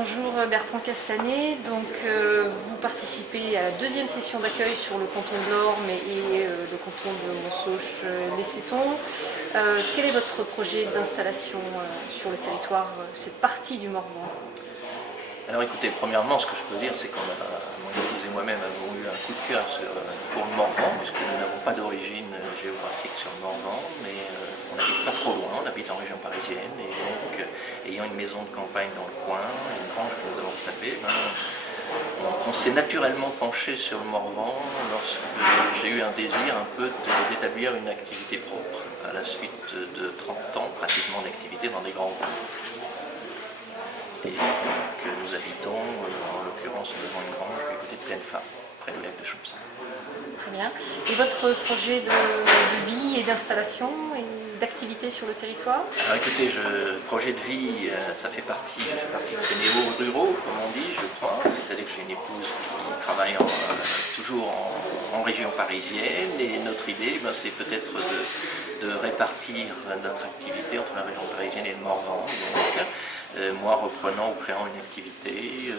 Bonjour Bertrand Castanet, donc vous participez à la deuxième session d'accueil sur le canton de l'Orme et le canton de Montsoche-les-Sétons. Quel est votre projet d'installation sur le territoire, cette partie du Morvan? Alors écoutez, premièrement, ce que je peux dire, c'est qu'on a, mon épouse et moi-même avons eu un coup de cœur pour le Morvan, puisque nous n'avons pas d'origine géographique sur le Morvan, mais on n'habite pas trop loin, on habite en région parisienne, et donc, ayant une maison de campagne dans le coin, une grange que nous avons tapée, on s'est naturellement penché sur le Morvan lorsque j'ai eu un désir un peu d'établir une activité propre, à la suite de 30 ans pratiquement d'activité dans des grands groupes. Et que nous habitons, en l'occurrence devant une grange du côté de Plaine-Femme, près du lac de Champsaint. Très bien. Et votre projet de vie et d'installation et d'activité sur le territoire? Alors écoutez, projet de vie, je fais partie de ces néo-ruraux, comme on dit, je crois. C'est-à-dire que j'ai une épouse qui travaille toujours en région parisienne, et notre idée, c'est peut-être de répartir notre activité entre la région parisienne et le Morvan. Donc, moi reprenant ou créant une activité,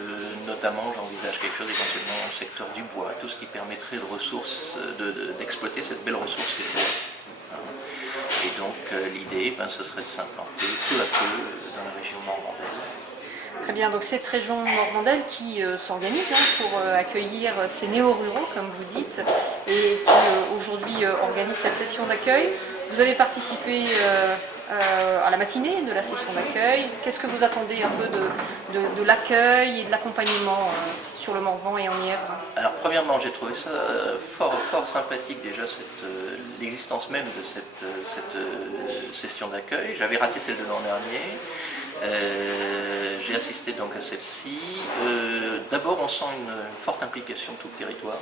notamment j'envisage quelque chose éventuellement dans le secteur du bois, tout ce qui permettrait d'exploiter cette belle ressource qu'est le bois. Et donc l'idée, ce serait de s'implanter peu à peu dans la région morvandaise. Très bien, donc cette région morvandaise qui s'organise pour accueillir ces néo-ruraux, comme vous dites, et qui aujourd'hui organise cette session d'accueil. Vous avez participé à la matinée de la session d'accueil. Qu'est-ce que vous attendez un peu de l'accueil et de l'accompagnement sur le Morvan et en Nièvre? Alors premièrement, j'ai trouvé ça fort sympathique déjà, l'existence même de cette session d'accueil. J'avais raté celle de l'an dernier. J'ai assisté donc à celle-ci. D'abord, on sent une forte implication de tout le territoire,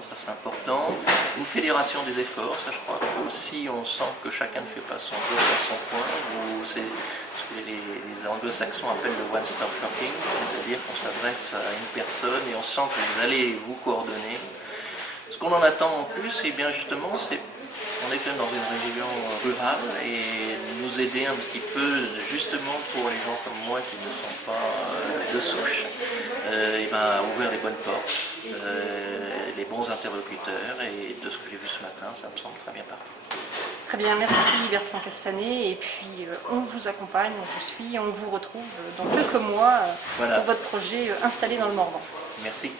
ça c'est important. Une fédération des efforts, ça je crois que aussi on sent que chacun ne fait pas son job dans son coin. C'est ce que les anglo-saxons appellent le one-stop shopping, c'est-à-dire qu'on s'adresse à une personne et on sent que vous allez vous coordonner. Ce qu'on en attend en plus, et bien justement, c'est on est quand même dans une région rurale et nous aider un petit peu, justement pour les gens comme moi qui ne sont pas de souche, à ouvrir les bonnes portes, les bons interlocuteurs, et de ce que j'ai vu ce matin, ça me semble très bien parti. Très bien, merci Bertrand Castanet, et puis on vous accompagne, on vous suit, on vous retrouve dans quelques mois pour votre projet installé dans le Morvan. Merci.